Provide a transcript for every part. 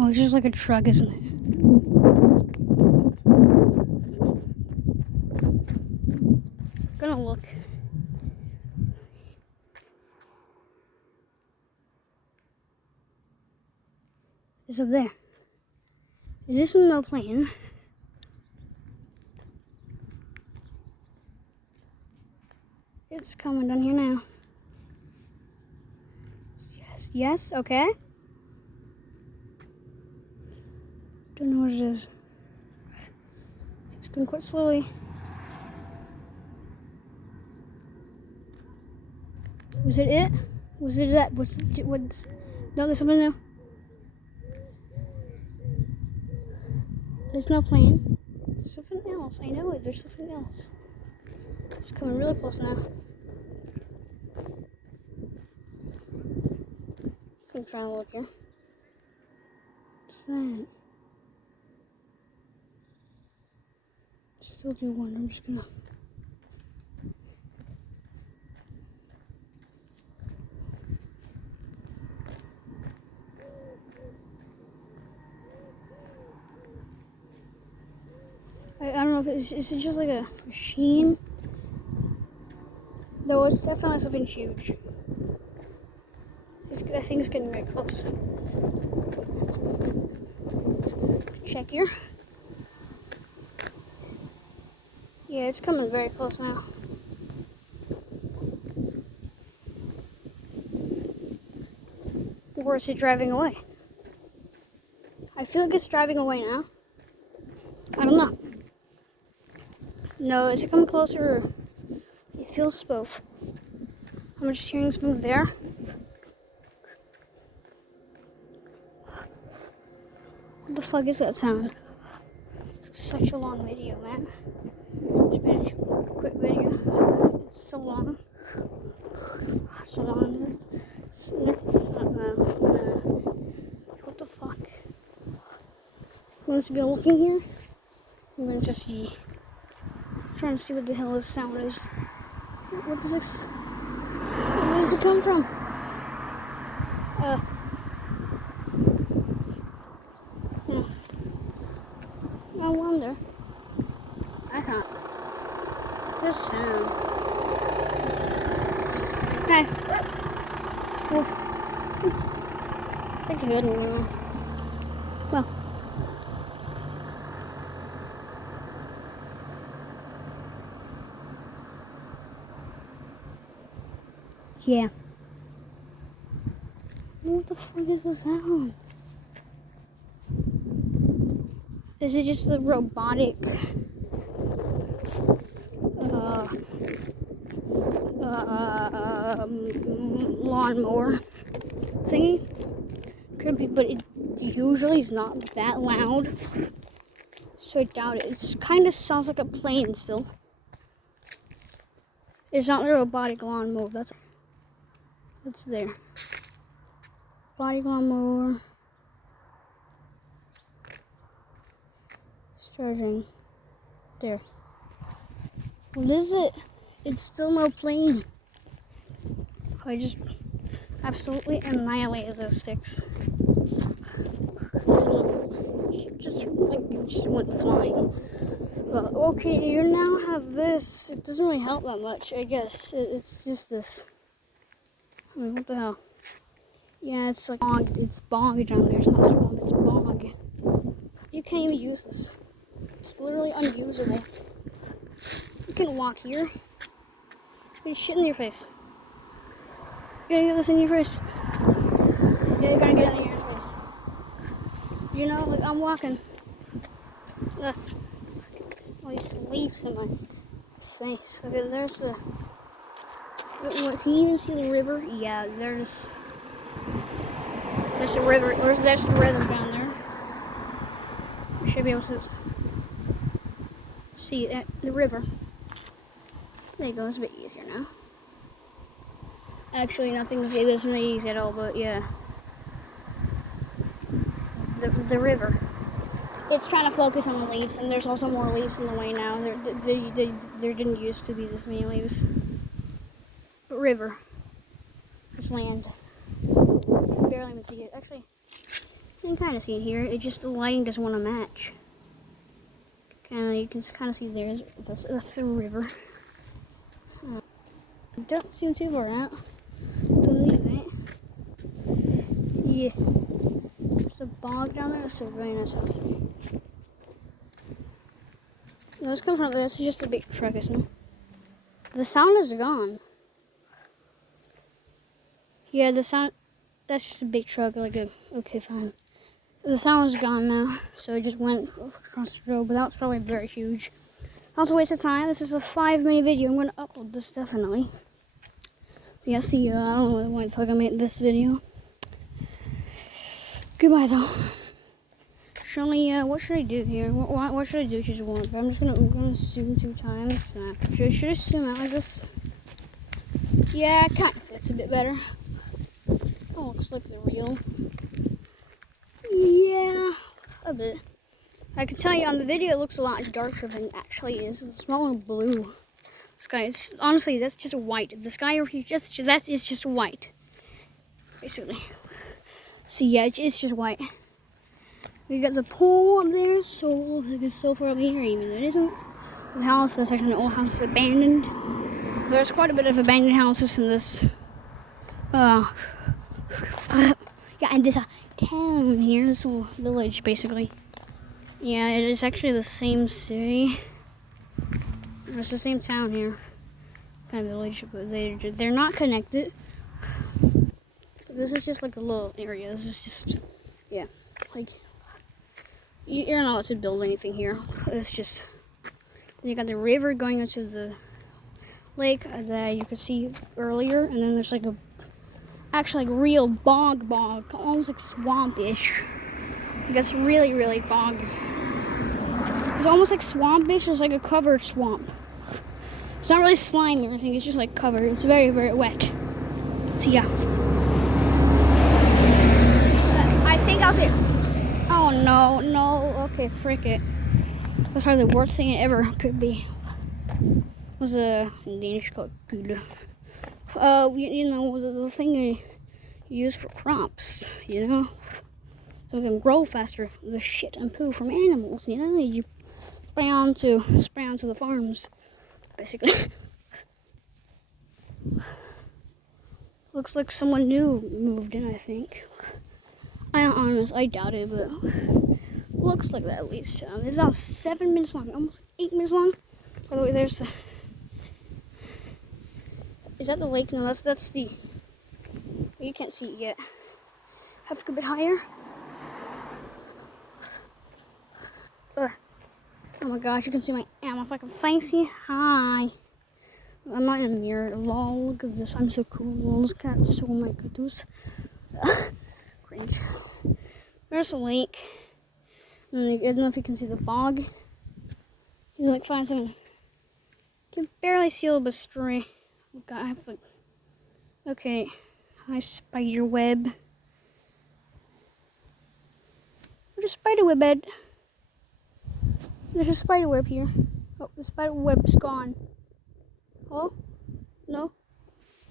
Oh, it's just like a truck, isn't it? Gonna look. It's up there. It isn't no plane. It's coming down here now. Yes, okay. Don't know what it is. It's going quite slowly. Was it it? Was it that? What's... No, there's something there. There's no plane. There's something else. I know it. There's something else. It's coming really close now. I'm trying to look here. What's that? Still do one. I'm just gonna... I don't know if it's... Is it just like a machine? No, it's definitely something huge. I think it's getting very close. Check here. Yeah, it's coming very close now. Or is it driving away? I feel like it's driving away now. I don't know. No, is it coming closer? It feels both. I'm just hearing something there. What the fuck is that sound? It's such a long video, man. Just made a quick video. It's so long. So long. What the fuck? I'm going to be looking here. I'm going to just see. Trying to see what the hell this sound is. What does this? Where does it come from? I wonder. I can't. This sound. Hey. Well, it's good now. Well. Yeah. What the fuck is the sound? Is it just the robotic lawnmower thingy? Could be, but it usually is not that loud. So I doubt it. It kind of sounds like a plane still. It's not the robotic lawnmower. That's there. Robotic lawnmower. Charging. There. What is it? It's still no plane. I just absolutely annihilated those sticks. Just went flying. Okay, you now have this. It doesn't really help that much, I guess. It's just this. I mean, what the hell? Yeah, it's like bog. It's bog down there. It's not swamp. It's bog. You can't even use this. It's literally unusable. You can walk here. Put shit in your face. You gotta get this in your face. Yeah, you're gonna get it in your face. You know, like I'm walking. All these leaves in my face. Okay, there's the... Can you even see the river? Yeah, there's the river. There's the river down there. You should be able to see the river. There you go, it's a bit easier now. Actually, nothing's really easy at all, but yeah. The river. It's trying to focus on the leaves, and there's also more leaves in the way now. There didn't used to be this many leaves. But river. It's land. You can barely even see it. Actually, I think kind of see it here. It just the lighting doesn't want to match. You can kind of see that's the river. Don't seem too far out. Don't need that. Yeah. There's a bog down there. That's a really nice house. No, this comes from. This is just a big truck, isn't it? The sound is gone. Yeah, the sound. That's just a big truck. Okay, fine. The sound is gone now, so it just went across the road. But that was probably very huge. Also, waste of time. This is a 5-minute video. I'm going to upload this definitely. So yes, I don't know why the fuck I made this video. Goodbye though. Surely, what should I do here? What should I do? Choose one. I'm gonna zoom 2 times. Should I zoom out like this? Yeah, it kind of fits a bit better. Oh, looks like the real. Yeah, a bit. I can tell you on the video it looks a lot darker than it actually is. It's more blue. Sky is honestly that's just white. The sky over here that is just white, basically. So yeah, it's just white. We got the pool up there, so it's so far up here, even though it isn't. The house that's actually an old house is abandoned. There's quite a bit of abandoned houses in this. Yeah, in this town here, this little village, basically. Yeah, it is actually the same city. It's the same town here, kind of village, but they're not connected. This is just like a little area. This is just, yeah, like you're not allowed to build anything here. It's just you got the river going into the lake that you could see earlier, and then there's like actually like real bog, almost like swampish. It gets really bog. It's almost like swampish. It's like a covered swamp. It's not really slimy or anything. It's just like covered. It's very wet. So yeah. I think I was here. Oh no. Okay, frick it. That's probably the worst thing it ever could be. It was in Danish called gud. You know, the thing you use for crops, you know? So it can grow faster. The shit and poo from animals, you know? You spray onto the farms, basically. Looks like someone new moved in, I think. I doubt it, but looks like that at least. It's now 7 minutes long, almost 8 minutes long. By the way, there's is that the lake? No, that's the. You can't see it yet. Have to go a bit higher. Oh my gosh, you can see my fucking facey. Hi. I'm not in a mirror. Lol, look at this. I'm so cool. Those cats. Oh my goodness. Cringe. There's a lake. And I don't know if you can see the bog. You like 5 seconds. You can barely see a little bit stray. Oh God, I have like. Okay. Hi, spider web. Where's a spider web bed? There's a spider web here. Oh, the spider web's gone. Hello? No?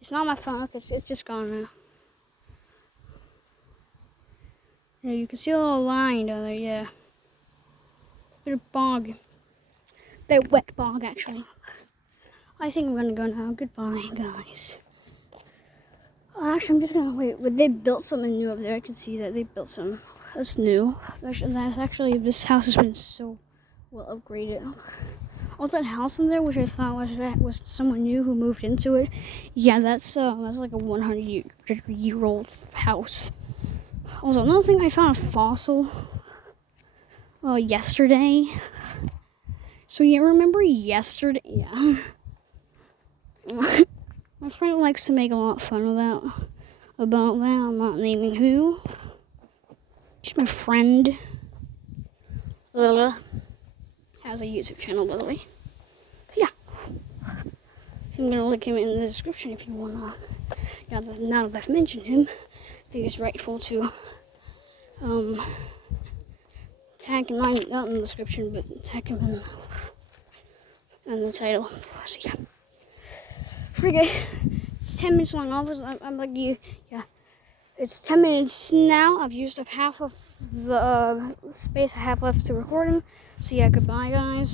It's not my phone. It's just gone now. Yeah, you can see a little line down there, yeah. It's a bit of bog. Bit wet bog, actually. I think I'm gonna go now. Goodbye, guys. Actually, I'm just gonna wait. They built something new up there. I can see that they built something that's new. This house has been so well upgraded. Also, that house in there, which I thought was someone new who moved into it. Yeah, that's like a 100-year-old house. Also, another thing, I found a fossil yesterday. So you remember yesterday? Yeah. My friend likes to make a lot of fun about that. I'm not naming who. She's my friend. Has a YouTube channel, by the way. So yeah. So I'm gonna link him in the description if you wanna. Yeah, now that I've mentioned him, I think it's rightful to tag him, not in the description, but tag him in the title. So yeah. Pretty good. It's 10 minutes long. I'm like you. Yeah. it's 10 minutes now. I've used up half of the space I have left to record in. So yeah, goodbye, guys.